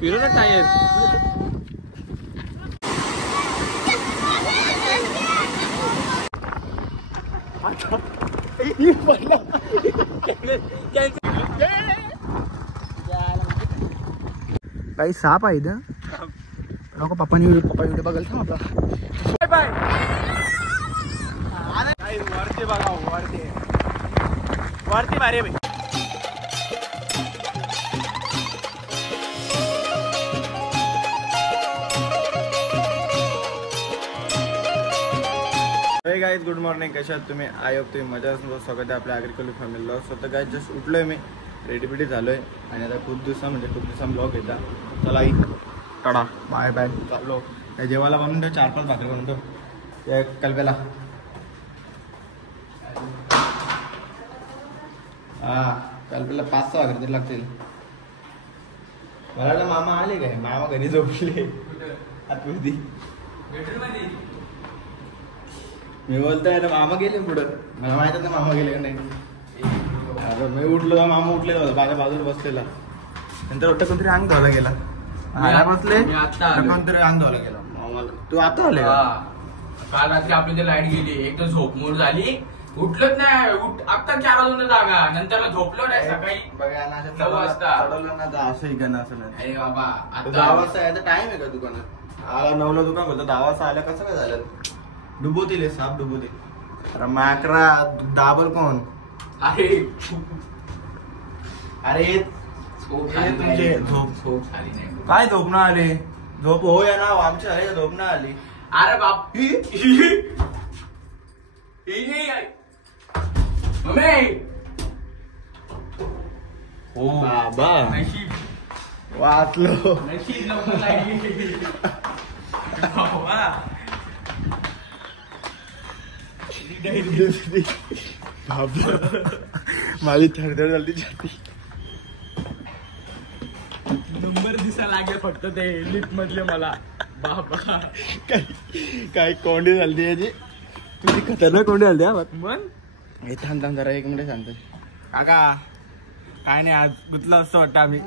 फिरू ना टायर. काही साप आहे इथं. नको पप्पा व्हिडिओ बघायला थांब आपला. Bye bye. वरती बघा वरती मारे भाई. Guys good morning. कशा आहात तुम्ही? आय होप तुम्ही मजा असून स्वागत आहे आपल्या ॲग्रिकल्चर फॅमिलीला. स्वतः गाईज जस्ट उठलोय मी, रेडी झालोय आणि आता खूप दिवसा ब्लॉग येता. चला आई टाटा बाय बाय. चाललो त्या जेवायला बनवून ठेव, 4-5 भाकरी बनवून ठेव त्या कल्प्याला. हा कल्प्याला 5-6 भाकरी तरी लागतील. मला मामा आले काय? मामा घरी झोपले आतमध्ये. मी बोलतोय ना मामा गेले पुढं. मला माहित ना मामा गेले का नाही. मी उठलो, मामा उठलेला होता माझ्या बाजूला बसलेला. नंतर वाटतं कोणतरी अंग धुवायला गेला. बसले कोणतरी अंग धुवायला गेला मामाला. तू आता आले का? काल रात्री आपली लाईट गेली, एकदम झोपमोड झाली, उठलंच नाही. आता 4 वाजून जागा, नंतर झोपलो नाही. सकाळी बघा 9 वाजता असं का असं नाही. अरे बाबा 10 वाजता यायचा टाइम आहे का दुकानात? 9ला दुकान होतं, 10 वाजता आलं कसं काय झालं? डुबोतील साप डुबोतील. अरे माकरा दाबल कोण? अरे तुमचे झोप झाली नाही. काय झोप ना आली? झोप हो या ना आमच्या आहे, झोप ना आली. अरे बाप हो बाबा नशीब वाचलो. नशीब लवकर लाईट गेली. माझी थरथर झाली छाती. नंबर दिसा लागले फक्त ते लिफ्ट मधले मला. बाबा काय कोंडी झाली याची. तुझी खतरनाक कोंडी झाली. मन थांब जरा 1 मिनिट सांगतो. काका काय नाही, आज गुतला असं वाटतं आम्ही.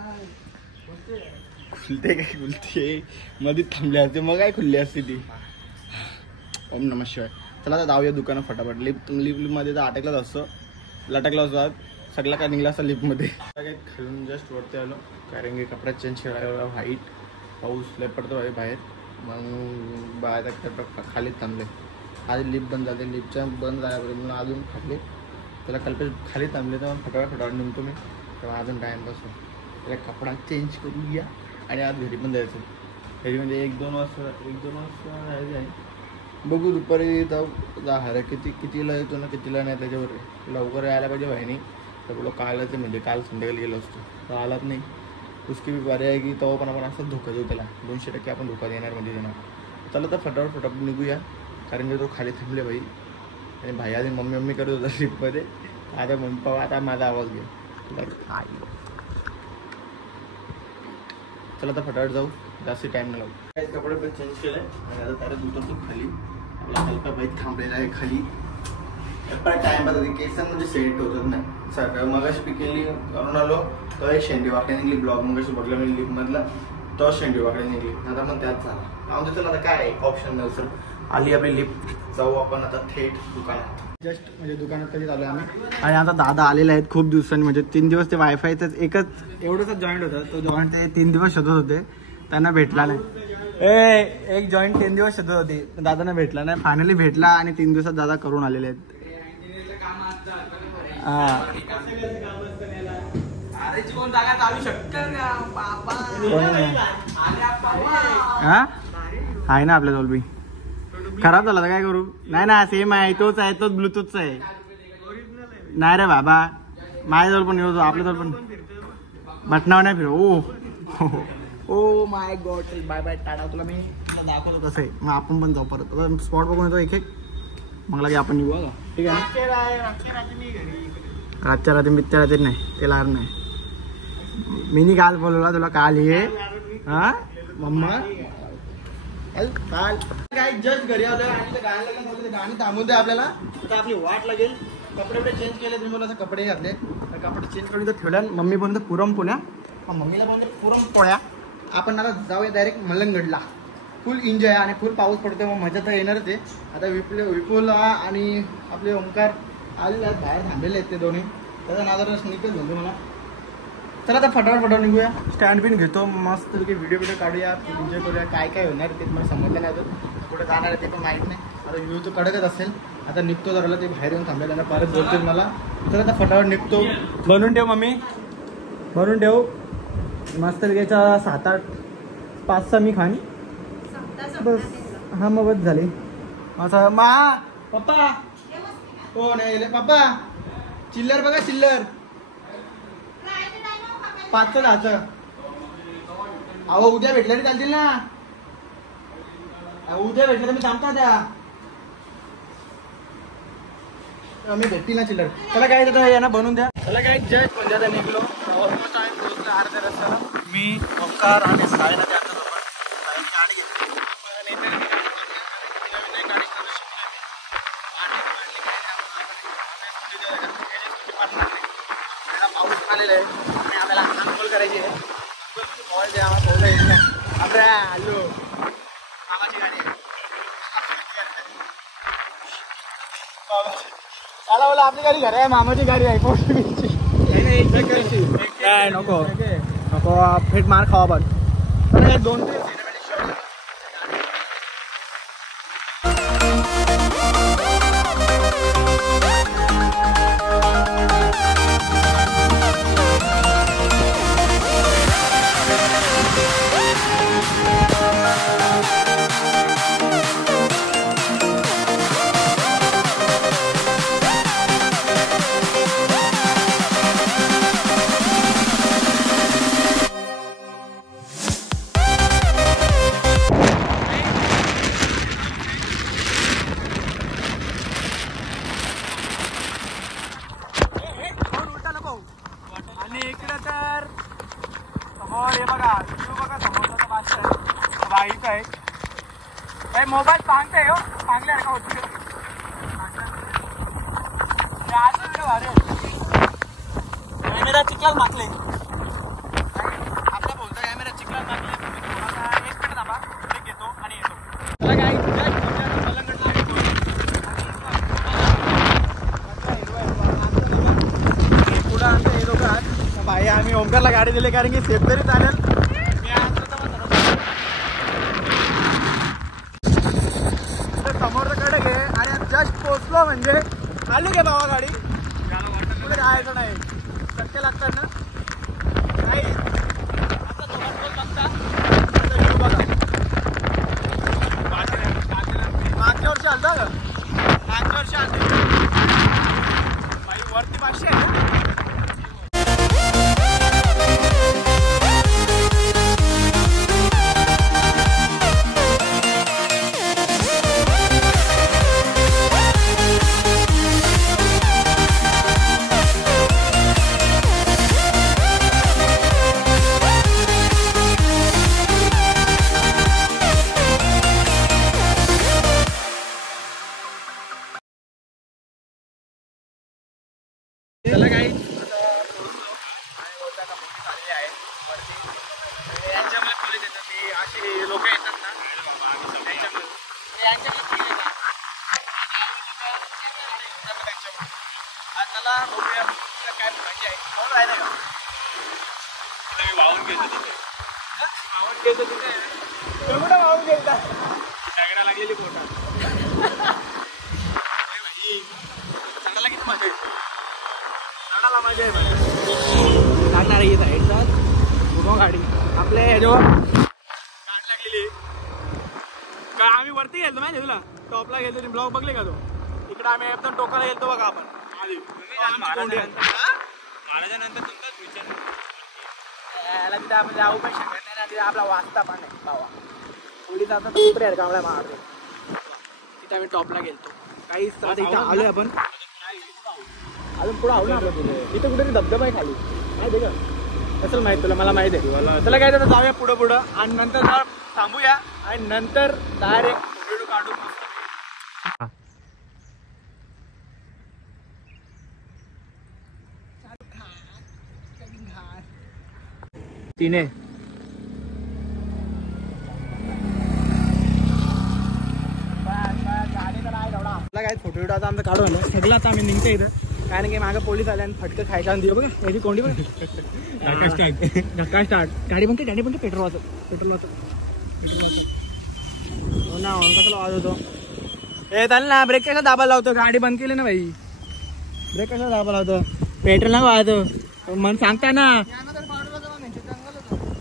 खुलते काय खुलते मध्ये थांबले असते मग काय खुलली असते ती. ओम नमः शिवाय. चला आता जाऊया दुकानात फटाफट. लिफ्ट मध्ये तर अटकलाच असतो, लटकला असतो. सगळा काय निघला असता लिफ्टमध्ये. खालून जस्ट वरती आलो कारण की कपडा चेंज करायला. व्हाईट पाऊस लय पडतो आहे बाहेर. मग बाहेर खालीच थांबले. आधी लिफ्ट बंद झाले, लिफ्टच्या बंद झाल्यापर्यंत म्हणून अजून खाली त्याला कल्पे खाली थांबले. तर फटाफट निघतो मी. तेव्हा अजून टाईम बसतो. त्याला कपडा चेंज करूया आणि आज घरी पण जायचं. घरी म्हणजे 1-2 वाजता जायचं आहे. बघू दुपारी जाणार कितीला येतो ना कितीला नाही त्याच्यावर. लवकर यायला पाहिजे भाईनी. तर बोलो कालच म्हणजे काल संध्याकाळी गेलो असतो तर आलाच नाही. उसकी भी बारी आहे की तेव्हा पण आपण असंच धोका देऊ त्याला. 200% आपण धोका देणार म्हणजे देणार. चला तर फटाफट निघूया कारण की तो खाली थांबले भाई. आणि भाई आधी मम्मी करत होता लिफ्टमध्ये. आता मम्मी पप्पा आता माझा आवाज घे. चला तर फटाफट जाऊ, जास्त टाइम नाही लागू. कपडे पण चेंज केले आणि आता त्याला उतरतो खाली. आपला हलका बाईक थांबलेला आहे खाली. टाइम बघा केसन म्हणजे सेट होतात नाही. सकाळ मगाशी पिकेली करून आलो तो एक शेंडी वाकडे निघली. ब्लॉग मगाशी बघला मी लिफ्ट मधला तो शेंडी वाकडे निघली. आता मग त्याच झाला आमचं. चला आता काय ऑप्शन नाही सर. आली आपली लिफ्ट, जाऊ आपण आता थेट दुकानात. जस्ट म्हणजे दुकानात कधी चालू आम्ही. आणि आता दादा आलेले आहेत खूप दिवसांनी. म्हणजे 3 दिवस ते वायफायच एकच एवढंच जॉईंट होतं. तो जॉईंट ते 3 दिवस शोधत होते, त्यांना भेटला नाही. एक जॉईंट 3 दिवस शोधत होते, दादांना भेटला नाही. फायनली भेटला आणि 3 दिवसात दादा करून आलेले आहेत. आहे ना आपल्या जवळ. खराब झाला तर काय करू? नाही ना सेम आहे, तोच आहे, तोच ब्लूटूथचा आहे. नाही रे बाबा माझ्याजवळ पण येऊ, आपल्याजवळ पण बटनावर नाही फिरव. Oh my God. Bye bye tata. तुला मी दाखवतो कसं आहे. मग आपण पण जाऊ परत. स्पॉट बघून येतो एक मग लागे आपण निघू का? ठीक आहे. रातच्या रात्री मित्या रात्री नाही त्याला नाही. मी काल बोलवला तुला काल ये. हा मम्मा काल काय जस्ट घरी आलोय आणि गाणी थांबून दे आपल्याला. आता आपली वाट लागेल कपडे चेंज केले, तुम्ही बोला असं कपडे घातले तर कपडे चेंज करून इथं ठेवल्या. मम्मी बनवतो पुरणपोळ्या, मम्मीला बनवतो पुरणपोळ्या. आपण आता जाऊया डायरेक्ट मलंगडला. फुल एन्जॉय आणि फुल पाऊस पडतो, मग मजा तर येणारच आहे. आता विपुल आणि आपले ओमकार आलेले आहेत, बाहेर थांबलेले आहेत ते दोन्ही. त्याचा नादार निघत म्हणतो मला. चला आता फटाफट निघूया. स्टँड बिन घेतो, मस्त व्हिडिओ काढूया, एन्जॉय करूया. काय काय होणार ते तुम्हाला समजलं नाही, तर कुठे जाणार आहे ते पण माहीत नाही. आता व्ह्यू तर कडकच असेल. आता निघतो जरा, ते बाहेर येऊन थांबले, त्यांना परत बोलतील मला. तर आता फटाफट निघतो. बनवून ठेव मम्मी, बनवून ठेव मस्त घ्यायचा. 7-8 5-6 मी खान बस. हा मग बस झाली. असं मा पप्पा हो नाही पप्पा, चिल्लर बघा चिल्लर 5-10. अहो उद्या भेटलं तरी चालतील ना. उद्या भेटलं तर मी थांबता द्या, मी भेटतील ना चिल्लर. त्याला काय देतं यांना बनवून द्या. त्याला काय जस्ट म्हणजे आता निघलो. ऑलमोस्ट आम्ही पोहोचलो अर्ध्या रस्त्याला. मी ओंकार आणि सायना त्यांच्यासोबत गाडी घेतली. पाऊस आलेला आहे आणि आम्हाला अंघोळ करायची आहे. आलो मामाची गाडी आहे. त्याला बोला आपली गाडी घर आहे, मामाची गाडी आहे. नको नको फेट मार खावा पण 2-3 मोबाईल सांगते हो, चांगले का होती कॅमेरा चिखलात मागले. आपला बोलतो कॅमेरा चिखलात मागले. थोडासा 1 मिनिट थांबा, ब्रेक घेतो आणि येतो. त्याला काय पुढं आमचं हे लोक आज भाई आम्ही ओमकारला गाडी दिली कारण की सेफ तरी चालेल. पोचलो म्हणजे आली का बाबा गाडी. कुठे जायचं नाही, धक्के लागतात ना. नाही मागच्या वर्षी आलता का, मागच्या वर्षी आलते वरती 500 आहे. त्याला काही यांच्यामुळे खोलीत येतात ते असे लोक येतात ना, त्याला बघूया काय म्हणजे आहे ना का वाहून घेतो तिथे. वाहून घेतो तिथे कुठं वाहून घेतात, दगडा लागलेली पोटात. सांगायला किती मजा येते, मजा आहे लागणार आहे. साईडचा पूर्ण गाडी आपल्या ह्याच्यावर गाडी लागलेली का. आम्ही वरती गेलो माहिती तुला, टॉपला गेलो. तुम्ही ब्लॉग बघले का तो. इकडे आम्ही एकदम टोकाला गेलो बघा आपण. महाराजानंतर तुमचाच विचार याला तिथे आपण जाऊ पण शकत नाही ना. तिथे आपला वाचता पण नाही बाबा. पुढे जाता कुत्रे आहेत कामला मारतो. तिथे आम्ही टॉपला गेलतो. काही इथं आलोय आपण अजून पुढे आलो ना आपण. इथं कुठे धबधबा आहे खाली माहिती आहे का. असेल माहिती तुला, मला माहिती आहे. त्याला काय तर जाऊया पुढं पुढं आणि नंतर थांबूया आणि नंतर डायरेक्ट व्हिडिओ काढून तिने काय फोटो विटो आता आमचं काढू आलं सगळं आता आम्ही निघतो इथं कारण की मागं पोलीस आले आणि फटकं खायचा आणि दिलं बघा याची कोंडी बघा धक्का स्टार्ट गाडी पण पेट्रोल वाचत हो ना कसं वाजवतो हे चाल ना ब्रेक कसा दाबा लावतो गाडी बंद केली ना भाई ब्रेक कसा दाबा लावतो पेट्रोल ना वाजतो मन सांगताय ना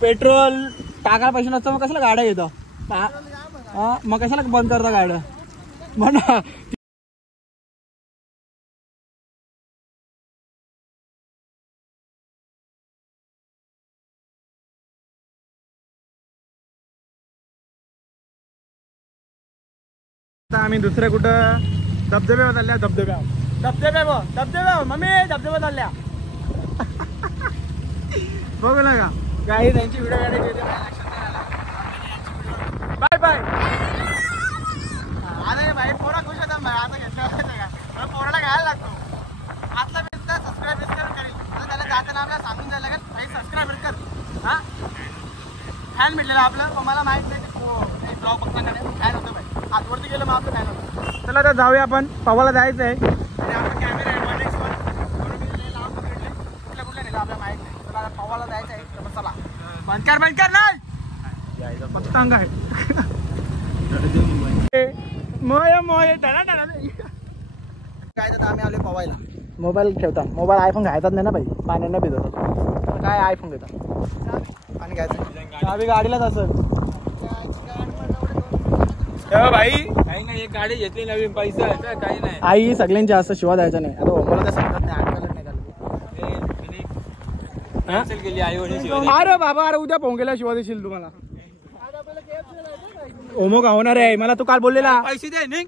पेट्रोल टाकायला पैसे नसतो मग कशाला गाड्या घेतो हा मग कशाला बंद करतो गाड्या म्हणा आम्ही दुसऱ्या कुठं धबधब्यावर चालल्या धबधब्या मम्मी धबधब्या चालल्या बघू ना का काही त्यांची व्हिडिओ काढायची बाय बाय अरे भाई पोरा खुश होता आता घेतलं पोराला घ्यायला लागतो आतला बिस्तर सबस्क्राईब करेल त्याला जाताना आपल्याला सांगून जायला लागेल भाई सबस्क्राईब कर हा फॅन भेटलेला आपलं मला माहित नाही ब्लॉग बघताना फॅन होतं भाई आतवरती गेलं मग आपलं फॅन होतं चला तर जाऊया आपण पवाला जायचं आहे आणि आपला कॅमेरा आहे 1x1 कुठल्या नेलं आपल्याला माहित नाही चला पवाला जायचं आहे तर चला बंद कर नाही पतंग आहे मोय काय तर आम्ही आलोय पवायला मोबाईल ठेवता मोबाईल आयफोन घ्यायचाच नाही ना भाई पाण्याने भिजवतो काय आयफोन घेता पाणी घ्यायचं आम्ही गाडीलाच असेल भाई एक गाडी घेतली नवीन पैसा काही नाही आई सगळ्यांची असं शिवा द्यायचा नाही आता मला तर समजत नाही अरे बाबा अरे उद्या पोंगेला शिवा देशील तुम्हाला ओमो खावणार आहे मला तू काल बोललेला पैसे दे निघ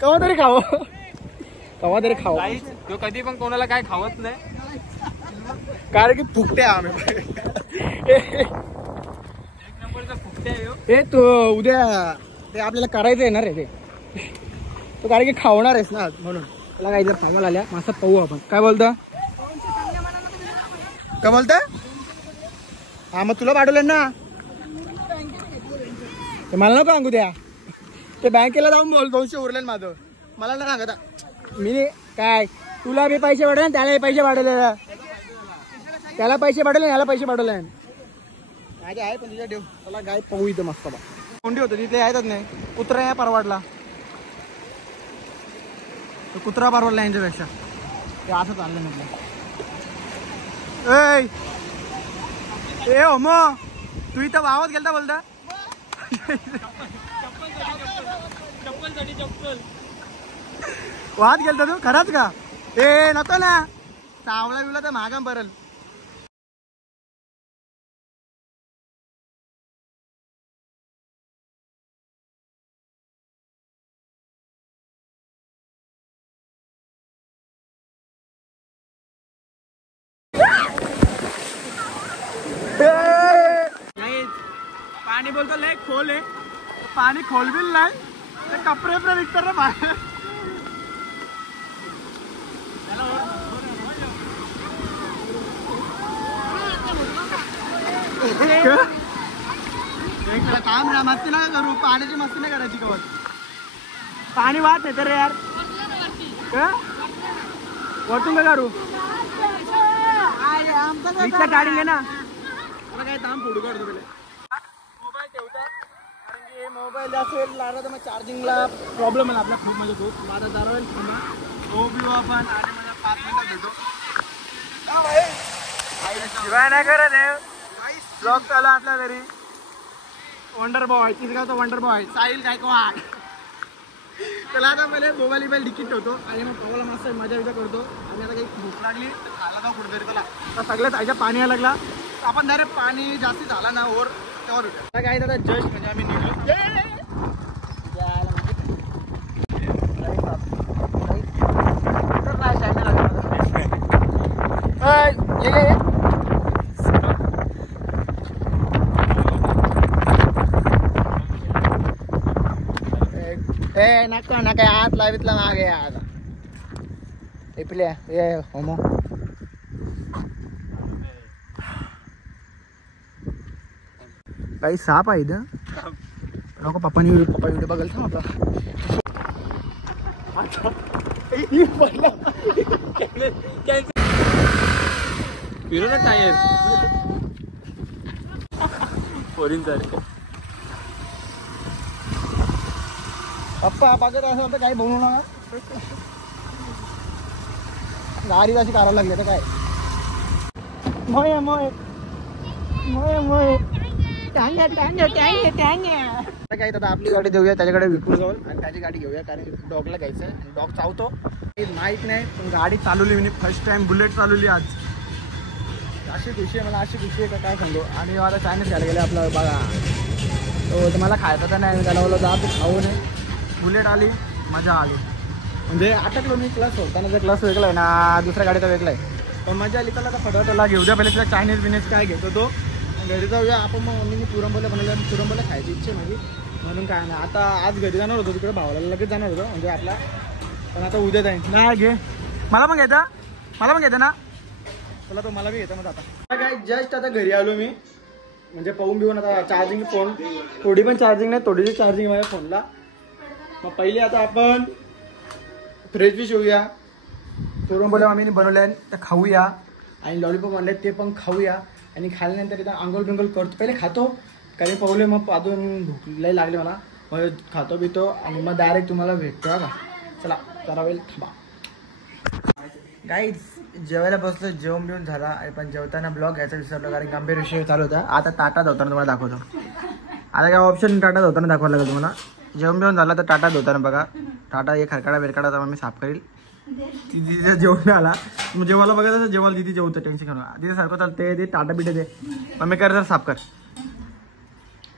कवा तरी खाव तो कधी पण कोणाला काय खावत नाही कारण की फुकटे आम्ही हे तू उद्या ते आपल्याला करायचं येणार आहे ते तो कारण की खावणार आहेस ना म्हणून त्याला काही जर सांगायला आल्या मासा पाहू आपण काय बोलता हा मग तुला पाठवलं ना ते मला नको सांगू द्या ते बँकेला जाऊन बोल 200 उरले माझं मला ना सांगता मी काय तुला बी पैसे पाठवले त्याला पैसे पाठवले त्याला पैसे पाठवले याला पैसे पाठवले माझे आहे पण तुझ्या ठेव त्याला गाय पाहू इथं मस्त बा कोंडी होतं तिथे येतच नाही कुत्रा या परवाडला कुत्रा परवडला यांच्यापेक्षा ते असं चाललं म्हटलं ए हो मग तू इथं वावत गेलता बोलता वाहत गेलता तू खरंच का ए नको ना सावळा बिवला तर महागा परल पाणी बोलतो लय खोल आहे पाणी खोल बिल नाही कपडे वपडे विकतात रे बाहेर काम मस्ती नका करू पाण्याची मस्ती नाही करायची कवच पाणी वाहत नाही तर रे यार वरतून काय करू रिक्षा गाडी घे ना मला काय ताम फोडू काढतो पहिले मोबाईल ठेवतात कारण की मोबाईल जास्त वेळ लागला तर मग चार्जिंगला प्रॉब्लेम आहे आपल्या खूप म्हणजे खूप माझा दरवेळेस थांबा तो बिओ आपण आणि मला 5 मिनिटात भेटू शिवाय नाही करत आहे ब्लॉग चालू आपल्या घरी वंडर बॉय तिसगावचा वंडर बॉय साहिल गायकवाड त्याला आता पहिले मोबाईल डिकीट ठेवतो आणि मग पोहाला मस्त मजा विजा करतो आणि आता काही भूक लागली तर खायला जाऊ कुठेतरी त्याला तर सगळ्यात आयच्या पाणी यायला लागला आपण डायरेक्ट पाणी जास्ती झाला ना ओर त्यावर काय दादा जस्ट म्हणजे आम्ही निघलो नका नका आत लावितला मागे आता इपल्या ए होमो काही साप आहे इथं नको. पप्पा व्हिडिओ बघाल थांब आपला. फिरू ना टायर पोरींसारखं. पप्पा बघत असं होतं काही बनवू नका. गाडी अशी काढायला लागली तर काय. मोय मोय मोय मोय काय आता आपली गाडी देऊया त्याच्याकडे विकून जाऊन आणि त्याची गाडी घेऊया कारण डॉगला घ्यायचं आहे. डॉग चावतो माहीत नाही पण गाडी चालवली मी फर्स्ट टाइम बुलेट चालवली आज. अशी खुशी आहे मला अशी खुशी आहे का काय सांगू. आणि आता चायनीज घ्यायला गेले आपलं बघा तो मला खायचा तर नाही त्याला बोललो जा तू खाऊ नये. बुलेट आली मजा आली म्हणजे अटकलो मी. क्लास होताना क्लास वेगळा आहे ना दुसऱ्या गाडीचा वेगळा आहे पण मजा आली. त्याला आता फटाफटला घेऊ द्या पहिले तिला चायनीज बिनेज काय घेतो तो घरी जाऊया आपण. मग मम्मीने पुरणपोळ्या बनवल्या पुरणपोळ्या खायची इच्छा माझी म्हणून काय नाही. आता आज घरी जाणार होतो तिकडे भावाला लगेच जाणार होतो म्हणजे आपला पण आता उद्या जाईन. नाही घे मला पण घ्यायचा ना चला तो मला बी घेता मग. आता काय जस्ट आता घरी आलो मी म्हणजे पाहून बिवून आता चार्जिंग फोन थोडी पण चार्जिंग नाही थोडीशी चार्जिंग माझ्या फोनला. मग पहिले आता आपण फ्रेश फिश होऊया. पुरणपोळ्या मम्मीने बनवल्या त्या खाऊया आणि लॉलीपॉप आणले ते पण खाऊया आणि खाल्ल्यानंतर इथं आंघोळ बिंगोळ करतो. पहिले खातो काही पावले मग अजून भूक लई लागली मला मग खातो पितो आणि मग डायरेक्ट तुम्हाला भेटतो का. चला जरा वेळ थांबा. गाईज जेवायला बसलो जेवण बिवून झाला आणि पण जेवताना ब्लॉग घ्यायचा विसरलो कारण गंभीर विषय चालू होता. आता टाटा धुताना तुम्हाला दाखवतो. आता काय ऑप्शन टाटा धुताना दाखवायला लागेल तुम्हाला. जेवण बिवून झाला तर टाटा धुताना बघा. टाटा एक खरकाडा बिरकाडा तर मी साफ करील. तिथे जेवण आला मग जेवायला बघायचं जेवायला तिथे जेवतं टेन्शन घेऊन तिथे सारखं चालते ते टाटा बिटे दे मम्मी कर जर साफ कर.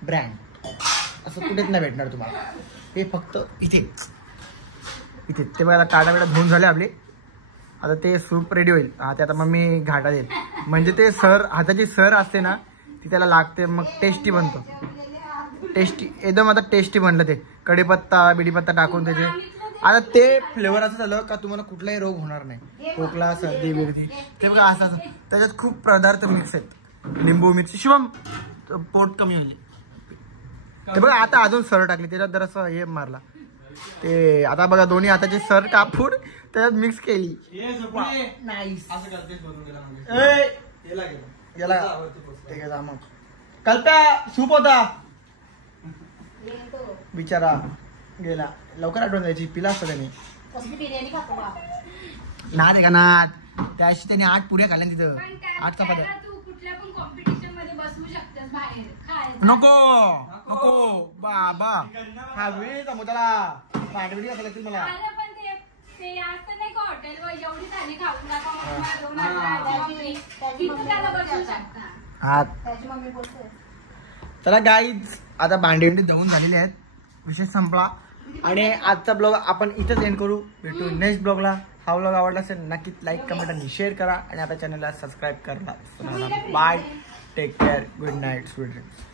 ब्रँड असं कुठेच नाही भेटणार तुम्हाला हे फक्त इथे ते बघा. टाटा बिटा धुवून झाले आपले. आता ते सूप रेडी होईल. ते आता मम्मी घाटा देईल म्हणजे ते हाताची सर असते ना ती त्याला लागते मग टेस्टी बनतो. टेस्टी एकदम आता टेस्टी बनलं ते कढीपत्ता बिडीपत्ता टाकून त्याचे. आता ते फ्लेवर असं झालं का तुम्हाला कुठलाही रोग होणार नाही. खोकला सर्दी बिर्दी ते बघा असं त्याच्यात खूप पदार्थ मिक्स आहेत. लिंबू मिरची शिवम पोट कमी होईल. ते बघा आता अजून सर टाकली त्याच्यात जरासं हे मारला ते. आता बघा दोन्ही हाताची सर कापून त्याच्यात मिक्स केली. कल्प्या सूप होता बिचारा गेला. लवकर आठवण द्यायची पिला असतं त्याने ना दे का ना त्याशी त्याने 8 पुऱ्या खाल्ल्या तिथं 8 चपात्या. नको नको बाबा खावी त्याला पाठवली असं लागतील मला. चला गाईज आता भांडी धुवून झालेली आहेत. विषय संपला आणि आजचा ब्लॉग आपण इथंच एंड करू. भेटू नेक्स्ट ब्लॉगला. हा ब्लॉग आवडला असेल नक्कीच लाईक कमेंट आणि शेअर करा आणि आपल्या चॅनलला सबस्क्राईब करा. Bye take care good night sweet dreams.